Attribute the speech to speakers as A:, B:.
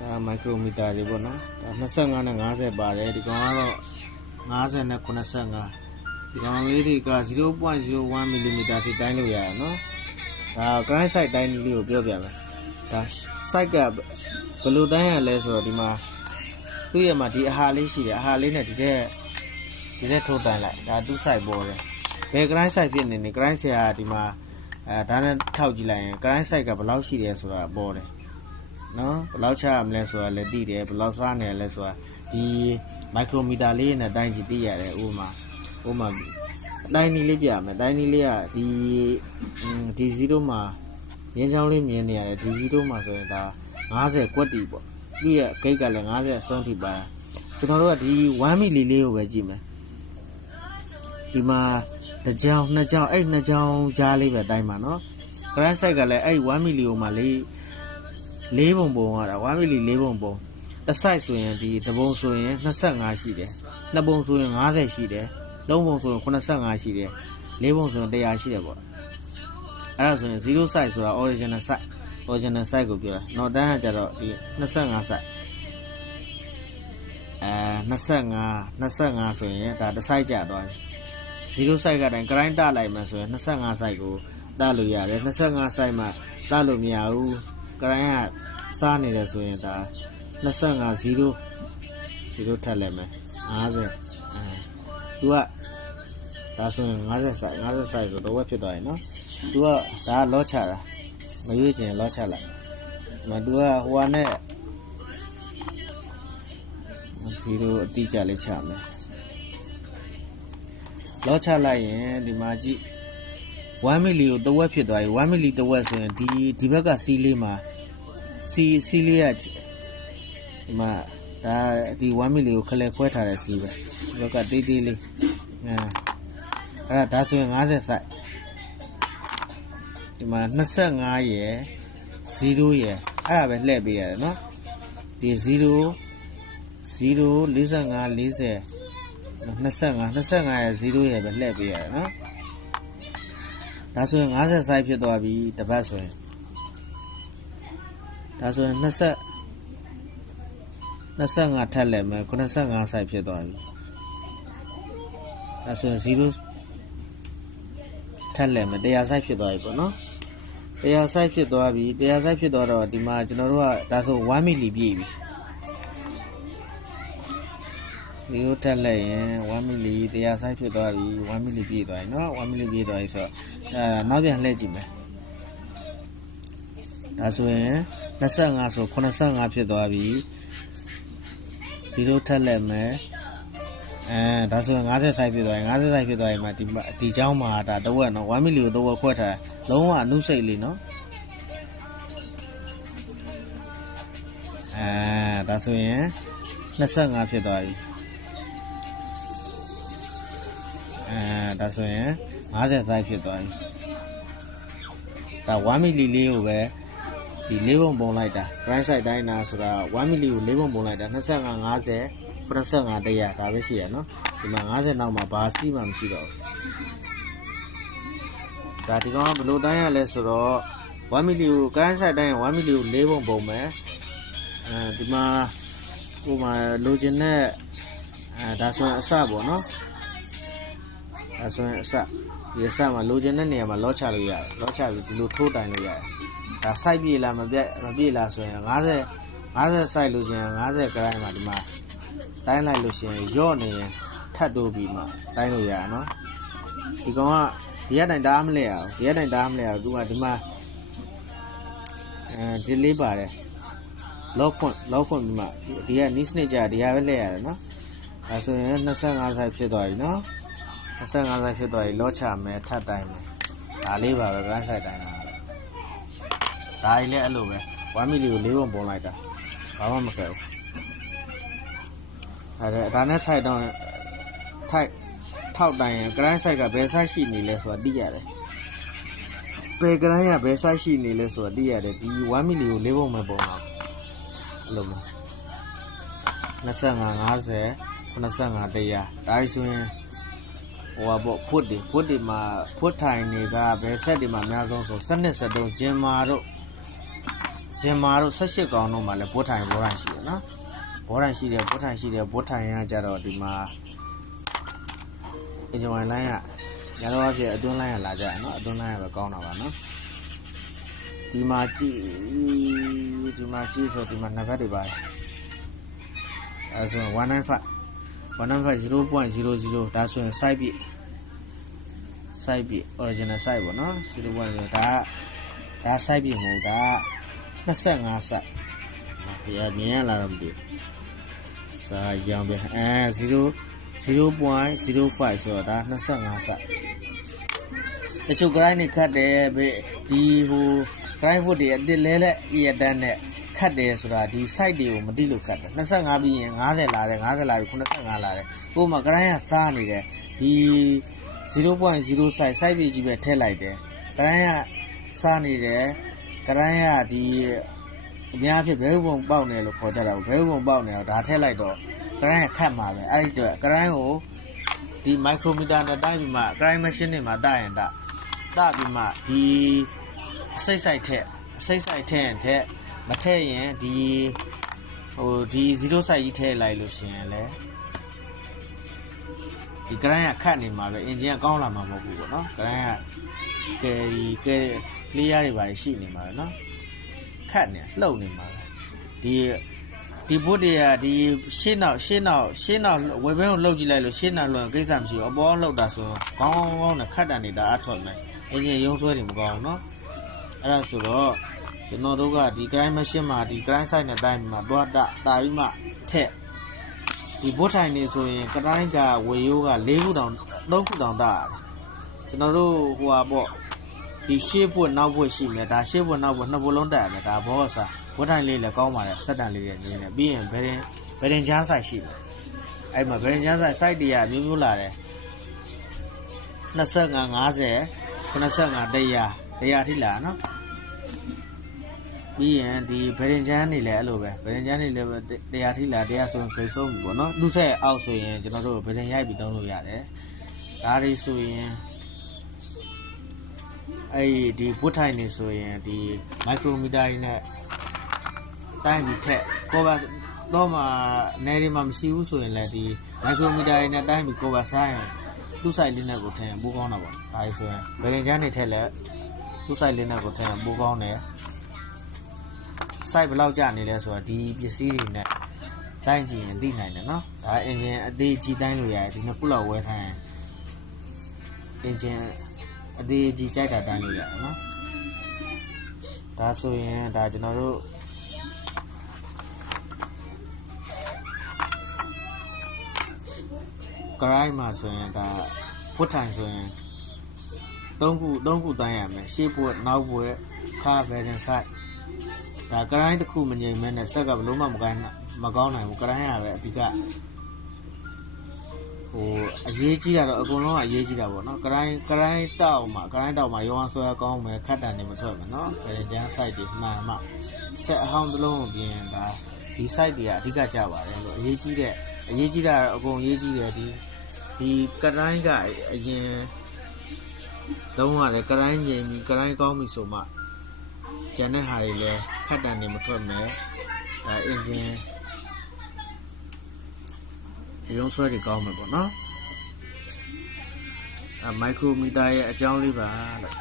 A: ဒါမိုက်ခရိုမီတာတွေပေါ့နော်ဒါ25နဲ့50ပါတယ်ဒီကောင်ကတော့50နဲ့85ဒီကောင်လေးတွေက0.01 mm ထိတိုင်းလို့ရတယ်နော်ဒါ grind size တိုင်းလေးကိုပြောပြမယ်ဒါ size ကဘယ်လိုတိုင်းရလဲဆိုတော့ဒီမှာသူ့ရဲ့မှာဒီအဟာလေးရှိတယ်အဟာလေးနဲ့ဒီတဲ့ဒီတဲ့ထိုးတိုင်းလိုက်ဒါသူ့ size ပေါ်တယ်ဘယ် grind size ဖြစ်နေနေ grind ဆရာကဒီမှာအဲဒါနဲ့ထောက်ကြည့်လိုက်ရင် grind size ကဘယ်လောက်ရှိတယ်ဆိုတာပေါ်တယ် နော်ဘယ်လောက်ချရမလဲဆိုတာလည်းသိတယ်ဘယ်လောက်စားနေလဲဆိုတာဒီမိုက်ခရိုမီတာလေးနဲ့တိုင်းကြည့်သိရတယ်ဥပမာဥပမာအတိုင်းနီးလေးပြမယ်အတိုင်းနီးလေးကဒီအင်းဒီ0မှာရင်းချောင်းလေးမြင်နေရတယ်ဒီ0မှာဆိုရင်ဒါ90ကွက်တီပေါ့ဒီရဲ့ဂိတ်ကလည်း90အဆုံးထိပါကျွန်တော်တို့ကဒီ1မီလီလေးကိုပဲကြည့်မယ်ဒီမှာတစ်ကြောင်နှစ်ကြောင်အဲ့နှစ်ကြောင်ကြားလေးပဲတိုင်းပါနော် grand size ကလည်းအဲ့1မီလီကိုမှလေး လေးပုံပုံရတာ1မီလီလေးပုံပုံတစ် size ဆိုရင်ဒီတစ်ပုံဆိုရင်25ရှိတယ်နှစ်ပုံဆိုရင်50ရှိတယ်သုံးပုံဆိုရင်85ရှိတယ်လေးပုံဆိုရင်100ရှိတယ်ပေါ့အဲ့ဒါဆိုရင်0 size ဆိုတာ original size original size ကိုပြောတာနော်တန်းကကြတော့ဒီ25 size အဲ25 25ဆိုရင်ဒါတစ် size ကျသွားပြီ0 size ကတိုင်း grind တလိုက်မှဆိုရင်25 size ကိုတလို့ရတယ်25 size မှတလို့မရဘူး grind ကစားနေတယ်ဆိုရင်ဒါ25 0 0ထပ်လိုက်မယ်50အဲသူကဒါဆိုရင်50 size 50 size ဆိုတော့ဝက်ဖြစ်သွားပြီနော်သူကဒါကလောချတာမရွေးချင်လောချလိုက်မသူကဟိုကနဲ့ဒီလိုအတိအကျလေးချမယ်လောချလိုက်ရင်ဒီမှာကြည့် 1မီလီကိုတဝက်ဖြစ်သွားပြီ1မီလီတဝက်ဆိုရင်ဒီဒီဘက်ကစီးလေးမှာစီစီးလေးကဒီမှာဒါဒီ1မီလီကိုခလဲခွဲထားတဲ့စီးပဲဒီဘက်ကတေးသေးလေးအဲအဲ့ဒါဒါဆိုရင်50စိုက်ဒီမှာ25ရယ်0ရယ်အဲ့ဒါပဲလှည့်ပေးရတယ်နော်ဒီ0 0 45 40 25 25ရယ်0ရယ်ပဲလှည့်ပေးရတယ်နော် ဒါဆိုရင်50 size ဖြစ်သွားပြီတစ်ပတ်ဆိုရင်ဒါဆိုရင်20 25ထပ်လဲမယ်85 size ဖြစ်သွားပြီဒါဆိုရင်0ထပ်လဲမယ်100 size ဖြစ်သွားပြီပေါ့နော်100 size ဖြစ်သွားပြီ100 size ဖြစ်သွားတော့ဒီမှာကျွန်တော်တို့ကဒါဆို1 mili ပြည့်ပြီ ဒီလိုထက်လိုက်ရင်1 mili 100 size ဖြစ်သွားပြီ1 mili ပြည့်သွားပြီเนาะ1 mili ပြည့်သွားပြီဆိုတော့အဲနောက်ပြန်လှည့်ကြည့်မယ်ဒါဆိုရင်25ဆို85ဖြစ်သွားပြီ0ထက်လိုက်မယ်အဲဒါဆိုရင်50 size ဖြစ်သွားရင်50 size ဖြစ်သွားရင်မှဒီမှာဒီเจ้าမှာဒါတဝက်เนาะ1 mili ကိုတဝက်ခွက်ထားလုံးဝအနုစိတ်လေးเนาะအဲဒါဆိုရင်25ဖြစ်သွားပြီ ဒါဆိုရင်50 size ဖြစ်သွားပြီဒါ1 mili လေးကိုပဲဒီလေးပုံပုံလိုက်တာ grind size တိုင်းတာဆိုတာ1 mili ကိုလေးပုံပုံလိုက်တာ25 50 85တရားဒါပဲရှိရနော်ဒီမှာ50နောက်မှာဘာစီးမှမရှိတော့ဘူးဒါဒီကောင်ကဘယ်လိုတိုင်းရလဲဆိုတော့1 mili ကို grind size တိုင်း1 mili ကိုလေးပုံပုံမယ်အဲဒီမှာဟိုမှာလိုချင်တဲ့အဲဒါဆိုရင်အစပေါ့နော် ဒါဆိုရင်အစဒီအစမှာလိုချင်တဲ့နေရာမှာလောချလို့ရတယ်လောချပြီးဒီလိုထိုးတိုင်လို့ရတယ်ဒါ size ပြေလားမပြတ်မပြေလားဆိုရင်50 50 size လိုချင်50 grind မှာဒီမှာတိုင်းလိုက်လို့ရှိရင်ရော့နေရင်ထပ်တိုးပြီးမှတိုင်းလို့ရရနော်ဒီကောင်ကဒီရတိုင်တားမလဲအောင်ဒီရတိုင်တားမလဲအောင်သူကဒီမှာအဲဒီလေးပါတယ်လော့ဖွင့်လော့ဖွင့်ဒီမှာဒီကနီးစနစ်ကြဒီကပဲလဲရတယ်နော်အဲဆိုရင်25 size ဖြစ်သွားပြီနော် 25 size ဖြစ်သွားပြီလော့ချမယ်ထပ်တိုင်းမယ်ဒါလေးပါပဲ grand size တိုင်းတာဒါကြီးလည်းအဲ့လိုပဲ1 mili ကို၄ပုံပုံလိုက်တာဘာမှမကဲဘူးအဲ့ဒါဒါနဲ့ site တော့ထိုက်ထောက်တိုင်းရင် grind site ကဘယ် site ရှိနေလဲဆိုတာသိရတယ်ဘယ် grind ကဘယ် site ရှိနေလဲဆိုတာသိရတယ်ဒီ1 mili ကို၄ပုံမဲ့ပုံတော့အဲ့လိုမျိုး25 50 85တရားဒါဆိုရင် ဟိုပါပေါ့ဖွတ်တွေဖွတ်တွေမှာဖွတ်ထိုင်တွေကဘယ်ဆက်တွေမှာအများဆုံးဆိုစနစ်စတုံးဂျင်မာတို့ဇင်မာတို့18ကောင်တို့မှာလည်းဘောထိုင်ဘောထိုင်ရှိတယ်နော်ဘောထိုင်ရှိတယ်ဘောထိုင်ရှိတယ်ဘောထိုင်ရကြတော့ဒီမှာအင်ဂျင်ဝိုင်လိုင်းကညတော့အဖြစ်အတွင်းလိုင်းကလာကြတယ်နော်အတွင်းလိုင်းကပဲကောင်းတာပါနော်ဒီမှာကြည့်ဒီမှာကြည့်ဆိုဒီမှာနံပါတ်တွေပါတယ်အဲဆို195 195 0.00ဒါဆိုရင် site ပြ site ပြ original site ပေါ့နော်0.0ဒါကဒါ site ပြမဟုတ်ဒါက25 site ဒီအမြင်ရလာတော့မသိဘူးစာရောင်ပြအဲ0 0.05ဆိုတော့ဒါ25 site တချို့ grind တွေခတ်တယ်ဘေးဒီဟို grind foot တွေအတစ်လဲလဲရတန်းနဲ့ ခတ်တယ်ဆိုတာဒီ site တွေကိုမတိလို့ခတ်တယ်25ပြီးရင်50လာတယ်50လာပြီး85လာတယ်ဟိုမှာ grind ကစားနေတယ်ဒီ0.0 site site ပြကြီးပဲထည့်လိုက်တယ် grind ကစားနေတယ် grind ကဒီအများဖြစ်ဘဲဘုံပေါက်နေလို့ခေါ်ကြတာဘဲဘုံပေါက်နေတော့ဒါထည့်လိုက်တော့ grind ကခတ်မှာပဲအဲ့ဒီတော့ grind ကိုဒီ micrometer နဲ့တိုင်းပြီးမှ grind machine တွေမှာတရင်တတပြီးမှဒီအစိတ်ဆိုင်ထက်အစိတ်ဆိုင်ထက်ရင်ထက် မထည့်ရင်ဒီဟိုဒီ0 site ကြီးထည့်လိုက်လို့ရှိရင်လေဒီ grind ကခတ်နေမှာပဲ engine ကကောင်းလာမှာမဟုတ်ဘူးပေါ့နော် grind ကကယ်ရီကယ် clear တွေပါရှိနေမှာပဲနော်ခတ်နေလှုပ်နေမှာပဲဒီဒီဘုတ်တွေကဒီရှင်းနောက်ရှင်းနောက်ရှင်းနောက်ဝယ်ဘဲကိုလှုပ်ကြည့်လိုက်လို့ရှင်းနောက်လွန်ကိစ္စမရှိဘူးအပေါ်လှုပ်တာဆိုကောင်းကောင်းကောင်းနဲ့ခတ်တန်နေတာအထွက်မယ်အင်ဂျင်ရုံးဆွဲတယ်မကောင်းဘူးเนาะအဲ့ဒါဆိုတော့ ကျွန်တော်တို့ကဒီ grind machine မှာဒီ grind site နဲ့တိုင်းမှာတွားတတာပြီးမှထက်ဒီဘုတ်ထိုင်နေဆိုရင်ကတိုင်းကဝေရိုးက၄ခုတောင်၃ခုတောင်တာရတယ်ကျွန်တော်တို့ဟိုဟာပေါ့ဒီရှေ့ဘွတ်နောက်ဘွတ်ရှိမယ်ဒါရှေ့ဘွတ်နောက်ဘွတ်နှစ်ဘွတ်လုံးတက်ရမယ်ဒါဘောစားဘွတ်ထိုင်လေးလည်းကောင်းပါတယ်စက်တန်လေးလည်းနေနေပြီးရင်ဘယ်ရင်ဘယ်ရင်ချားဆိုင်ရှိတယ်အဲ့မှာဘယ်ရင်ချားဆိုင် site တွေကမျိုးမျိုးလာတယ်25 50 85တရားတရားထိလာနော် ပြီးရင်ဒီဗရင်ချမ်းနေလည်းအဲ့လိုပဲဗရင်ချမ်းနေလည်းတရားထိလာတရားဆိုရင်ခိတ်ဆုံးပြီပေါ့နော်သူ့ဆက်အောက်ဆိုရင်ကျွန်တော်တို့ဗရင်ရိုက်ပြီးသုံးလို့ရတယ်ဒါတွေဆိုရင်အဲ့ဒီဘွတ်ထိုင်နေဆိုရင်ဒီမိုက်ခရိုမီတာကြီးနဲ့တိုင်းပြီးထက်ကောပါတော့မှနေရီမှာမရှိဘူးဆိုရင်လည်းဒီမိုက်ခရိုမီတာကြီးနဲ့တိုင်းပြီးကောပါဆိုင်သူ့ဆိုင်လေးနဲ့ကိုထည့်ရင်ပိုးကောင်းတာပေါ့ဒါဆိုရင်ဗရင်ချမ်းနေထက်လည်းသူ့ဆိုင်လေးနဲ့ကိုထည့်ရင်ပိုးကောင်းတယ် site ဘယ်လောက်ကျနေလဲဆိုတော့ဒီပစ္စည်းတွေနဲ့တိုင်းကြည့်ရင်သိနိုင်တယ်နော်ဒါအင်ဂျင်အသေးကြီးတိုင်းလို့ရတယ်ဒီနှစ်ခုလောက်ဝဲထားရင်အင်ဂျင်အသေးကြီးကြိုက်တာတိုင်းလို့ရတယ်နော်ဒါဆိုရင်ဒါကျွန်တော်တို့ဂရိုင်းမှာဆိုရင်ဒါဖွတ်ထိုင်ဆိုရင်သုံးခုသုံးခုတိုင်းရမယ်ရှေ့ဘွက်နောက်ဘွက်ခါဗယ်ရင်ဆိုင် ဒါကရိုင်းတစ်ခုမငြိမ်မဲနဲ့ဆက်ကဘလို့မှမကောင်းမကောင်းနိုင်ဘူးကရိုင်းရပဲအဓိကဟိုအရေးကြီးတာတော့အကုန်လုံးကအရေးကြီးတာပေါ့နော်ကရိုင်းကရိုင်းတောက်မှာကရိုင်းတောက်မှာရောင်းဆွဲကောင်းမယ်ခတ်တန်နေမထွက်ဘူးနော်အဲကျန်း site တွေမှန်မှဆက်အဟောင်းတစ်လုံးကိုပြင်ဒါဒီ site တွေကအဓိကကြပါတယ်လို့အရေးကြီးတဲ့အရေးကြီးတာတော့အကုန်အရေးကြီးတယ်ဒီဒီကရိုင်းကအရင်လုံးဝလည်းကရိုင်းငြိမ်ပြီးကရိုင်းကောင်းပြီဆိုမှ ကျန်တဲ့ဟာတွေလည်းခတ်တန်နေမထွက်မယ်အဲအင်ဂျင်ရုံးဆွဲတွေကောင်းမယ်ပေါ့နော်အဲမိုက်ခရိုမီတာရဲ့အကြောင်းလေးပါလို့